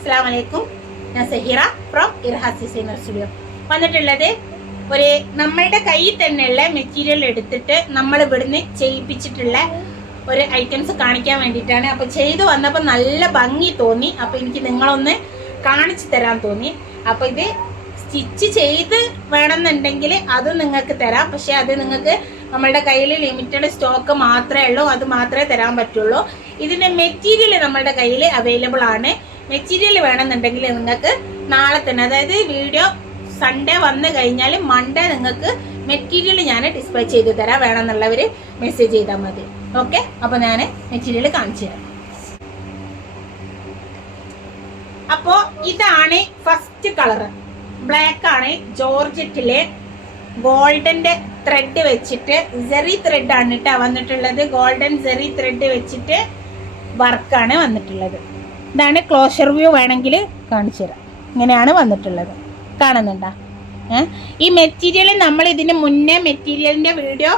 അസ്സലാമു അലൈക്കും. ഞാൻ സഹീറ ഫ്രം ഇർഹാസ് ഡിസൈനർ സ്റ്റുഡിയോ. വന്നിട്ടുള്ളത് ഒരു നമ്മളുടെ കയ്യിൽ തന്നെയുള്ള മെറ്റീരിയൽ എടുത്തിട്ട് നമ്മൾ ഇവിടുന്ന് ചെയ്യിപ്പിച്ചിട്ടുള്ള ഒരു ഐറ്റംസ് കാണിക്കാൻ വേണ്ടിയിട്ടാണ്. അപ്പോൾ ചെയ്തു വന്നപ്പോൾ നല്ല ഭംഗി തോന്നി. അപ്പോൾ എനിക്ക് നിങ്ങളൊന്ന് കാണിച്ചു തരാൻ തോന്നി. അപ്പോൾ ഇത് സ്റ്റിച്ച് ചെയ്ത് വേണമെന്നുണ്ടെങ്കിൽ അത് നിങ്ങൾക്ക് തരാം. പക്ഷെ അത് നിങ്ങൾക്ക് നമ്മളുടെ കയ്യിൽ ലിമിറ്റഡ് സ്റ്റോക്ക് മാത്രമേ ഉള്ളൂ, അത് മാത്രമേ തരാൻ പറ്റുള്ളൂ. ഇതിൻ്റെ മെറ്റീരിയൽ നമ്മളുടെ കയ്യിൽ അവൈലബിൾ ആണ്. മെറ്റീരിയൽ വേണമെന്നുണ്ടെങ്കിൽ നിങ്ങൾക്ക് നാളെ തന്നെ, അതായത് വീഡിയോ സൺഡേ വന്നു കഴിഞ്ഞാൽ മൺഡേ നിങ്ങൾക്ക് മെറ്റീരിയൽ ഞാൻ ഡിസ്പ്ലേ ചെയ്ത് തരാം. വേണമെന്നുള്ളവർ മെസ്സേജ് ചെയ്താൽ മതി. ഓക്കെ, അപ്പോൾ ഞാൻ മെറ്റീരിയൽ കാണിച്ചു തരാം. അപ്പോൾ ഇതാണ് ഫസ്റ്റ് കളർ, ബ്ലാക്ക് ആണ്. ജോർജറ്റിലെ ഗോൾഡന്റെ ത്രെഡ് വെച്ചിട്ട്, സെറി ത്രെഡ് ആണ് കേട്ടോ വന്നിട്ടുള്ളത്. ഗോൾഡൻ സെറി ത്രെഡ് വെച്ചിട്ട് വർക്കാണ് വന്നിട്ടുള്ളത്. ഇതാണ് ക്ലോഷർ വ്യൂ, വേണമെങ്കിൽ കാണിച്ചു തരാം. ഇങ്ങനെയാണ് വന്നിട്ടുള്ളത്, കാണുന്നുണ്ടോ? ഈ മെറ്റീരിയൽ നമ്മൾ ഇതിന് മുന്നേ മെറ്റീരിയലിന്റെ വീഡിയോ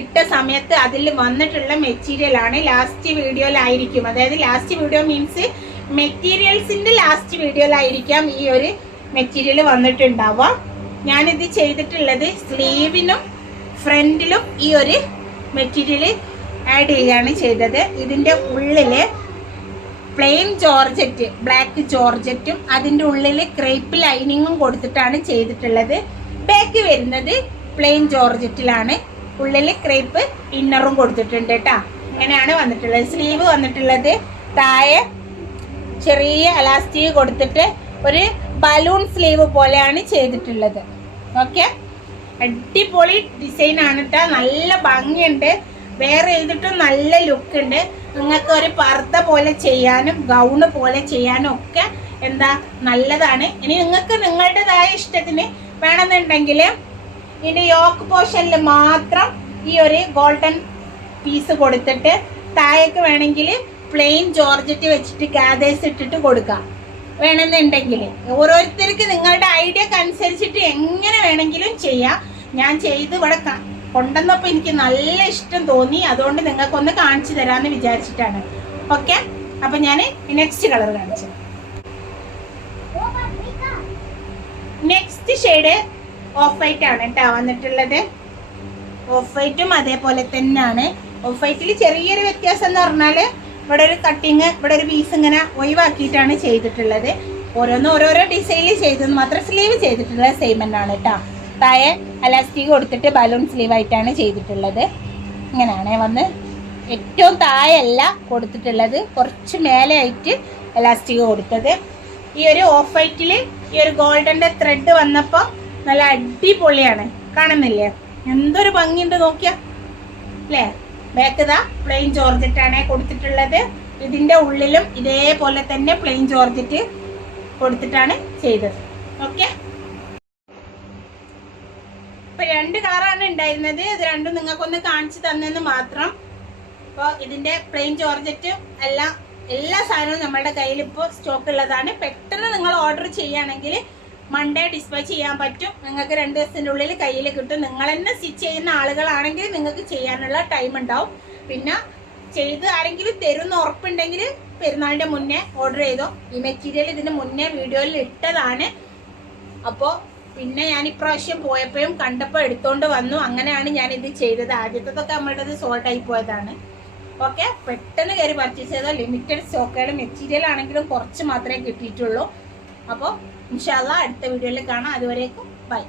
ഇട്ട സമയത്ത് അതിൽ വന്നിട്ടുള്ള മെറ്റീരിയൽ ആണ്. ലാസ്റ്റ് വീഡിയോയിലായിരിക്കും, അതായത് ലാസ്റ്റ് വീഡിയോ മീൻസ് മെറ്റീരിയൽസിന്റെ ലാസ്റ്റ് വീഡിയോയിലായിരിക്കാം ഈ ഒരു മെറ്റീരിയൽ വന്നിട്ടുണ്ടാവുക. ഞാനിത് ചെയ്തിട്ടുള്ളത് സ്ലീവിനും ഫ്രണ്ടിലും ഈ ഒരു മെറ്റീരിയൽ ആഡ് ചെയ്യുകയാണ് ചെയ്തത്. ഇതിൻ്റെ ഉള്ളിൽ പ്ലെയിൻ ജോർജറ്റ്, ബ്ലാക്ക് ജോർജറ്റും അതിൻ്റെ ഉള്ളിൽ ക്രേപ്പ് ലൈനിങ്ങും കൊടുത്തിട്ടാണ് ചെയ്തിട്ടുള്ളത്. ബാക്ക് വരുന്നത് പ്ലെയിൻ ജോർജറ്റിലാണ്, ഉള്ളിൽ ക്രേപ്പ് ഇന്നറും കൊടുത്തിട്ടുണ്ട് കേട്ടോ. ഇങ്ങനെയാണ് വന്നിട്ടുള്ളത്. സ്ലീവ് വന്നിട്ടുള്ളത് താഴെ ചെറിയ എലാസ്റ്റിക് കൊടുത്തിട്ട് ഒരു ബലൂൺ സ്ലീവ് പോലെയാണ് ചെയ്തിട്ടുള്ളത്. ഓക്കെ, അടിപൊളി ഡിസൈൻ ആണ് കേട്ടോ. നല്ല ഭംഗിയുണ്ട്, വേറെ ചെയ്തിട്ടും നല്ല ലുക്ക് ഉണ്ട്. നിങ്ങൾക്ക് ഒരു പർദ്ദ പോലെ ചെയ്യാനും ഗൗണ് പോലെ ചെയ്യാനും ഒക്കെ എന്താ നല്ലതാണ്. ഇനി നിങ്ങൾക്ക് നിങ്ങളുടേതായ ഇഷ്ടത്തിന് വേണമെന്നുണ്ടെങ്കിൽ ഇതിൻ്റെ യോക്ക് പോർഷനിൽ മാത്രം ഈ ഒരു ഗോൾഡൻ പീസ് കൊടുത്തിട്ട് താഴേക്ക് വേണമെങ്കിൽ പ്ലെയിൻ ജോർജറ്റ് വെച്ചിട്ട് ഗാദേഴ്സ് ഇട്ടിട്ട് കൊടുക്കാം വേണമെന്നുണ്ടെങ്കിൽ. ഓരോരുത്തർക്ക് നിങ്ങളുടെ ഐഡിയക്ക് അനുസരിച്ചിട്ട് എങ്ങനെ വേണമെങ്കിലും ചെയ്യാം. ഞാൻ ചെയ്ത് ഇവിടെ കൊണ്ടുവന്നപ്പോൾ എനിക്ക് നല്ല ഇഷ്ടം തോന്നി, അതുകൊണ്ട് നിങ്ങൾക്കൊന്ന് കാണിച്ചു തരാമെന്ന് വിചാരിച്ചിട്ടാണ്. ഓക്കെ, അപ്പം ഞാൻ നെക്സ്റ്റ് കളർ കാണിച്ചു. നെക്സ്റ്റ് ഷെയ്ഡ് ഓഫ് വൈറ്റ് ആണ് കേട്ടോ വന്നിട്ടുള്ളത്. ഓഫ് വൈറ്റും അതേപോലെ തന്നെയാണ്. ഓഫ് വൈറ്റിൽ ചെറിയൊരു വ്യത്യാസം എന്ന് പറഞ്ഞാൽ ഇവിടെ ഒരു കട്ടിങ്, ഇവിടെ ഒരു പീസ് ഇങ്ങനെ ഒഴിവാക്കിയിട്ടാണ് ചെയ്തിട്ടുള്ളത്. ഓരോരോ ഡിസൈനിൽ ചെയ്തെന്ന് മാത്രം. സ്ലീവ് ചെയ്തിട്ടുള്ളത് സെയിം തന്നെയാണ് കേട്ടോ. താഴെ എലാസ്റ്റിക് കൊടുത്തിട്ട് ബലൂൺ സ്ലീവ് ആയിട്ടാണ് ചെയ്തിട്ടുള്ളത്. ഇങ്ങനെയാണ് വന്ന് ഏറ്റവും താഴെയല്ല കൊടുത്തിട്ടുള്ളത്, കുറച്ച് മേലെ ആയിട്ട് എലാസ്റ്റിക് കൊടുത്തത്. ഈ ഒരു ഓഫ് വൈറ്റിൽ ഈ ഒരു ഗോൾഡൻ്റെ ത്രെഡ് വന്നപ്പോൾ നല്ല അടിപൊളിയാണ്, കാണുന്നില്ലേ? എന്തൊരു ഭംഗിയുണ്ട് നോക്കിയാ അല്ലേ? ബാക്ക് ദാ പ്ലെയിൻ ജോർജറ്റാണ് കൊടുത്തിട്ടുള്ളത്. ഇതിൻ്റെ ഉള്ളിലും ഇതേപോലെ തന്നെ പ്ലെയിൻ ജോർജറ്റ് കൊടുത്തിട്ടാണ് ചെയ്തത്. ഓക്കെ, ഇപ്പൊ രണ്ട് കളറാണ് ഉണ്ടായിരുന്നത്, അത് രണ്ടും നിങ്ങൾക്കൊന്ന് കാണിച്ചു തന്നെന്ന് മാത്രം. അപ്പോൾ ഇതിന്റെ പ്ലെയിൻ ജോർജറ്റ് എല്ലാ സാധനവും നമ്മുടെ കയ്യിൽ ഇപ്പോൾ സ്റ്റോക്ക് ഉള്ളതാണ്. പെട്ടെന്ന് നിങ്ങൾ ഓർഡർ ചെയ്യുകയാണെങ്കിൽ മൺഡേ ഡിസ്പാച്ച് ചെയ്യാൻ പറ്റും. നിങ്ങൾക്ക് 2 ദിവസത്തിൻ്റെ ഉള്ളിൽ കയ്യിൽ കിട്ടും. നിങ്ങൾ തന്നെ സ്റ്റിച്ച് ചെയ്യുന്ന ആളുകളാണെങ്കിൽ നിങ്ങൾക്ക് ചെയ്യാനുള്ള ടൈം ഉണ്ടാവും. പിന്നെ ചെയ്ത് ആരെങ്കിലും തരുന്ന ഉറപ്പുണ്ടെങ്കിൽ പെരുന്നാളിൻ്റെ മുന്നേ ഓർഡർ ചെയ്തോ. ഈ മെറ്റീരിയൽ ഇതിന് മുന്നേ വീഡിയോയിൽ ഇട്ടതാണ്. അപ്പോൾ പിന്നെ ഞാൻ ഇപ്രാവശ്യം പോയപ്പോഴും കണ്ടപ്പോൾ എടുത്തോണ്ട് വന്നു. അങ്ങനെയാണ് ഞാൻ ഇത് ചെയ്തത്. ആദ്യത്തൊക്കെ നമ്മളുടെ സോൾട്ട് ആയി പോയതാണ്. ഓക്കെ, പെട്ടെന്ന് കയറി പർച്ചേസ് ചെയ്തോ. ലിമിറ്റഡ് സ്റ്റോക്കുകൾ, മെറ്റീരിയൽ ആണെങ്കിലും കുറച്ച് മാത്രമേ കിട്ടിയിട്ടുള്ളൂ. അപ്പോൾ ഇൻഷാ അല്ലാഹ് അടുത്ത വീഡിയോയിൽ കാണാം. അതുവരേക്കും ബൈ.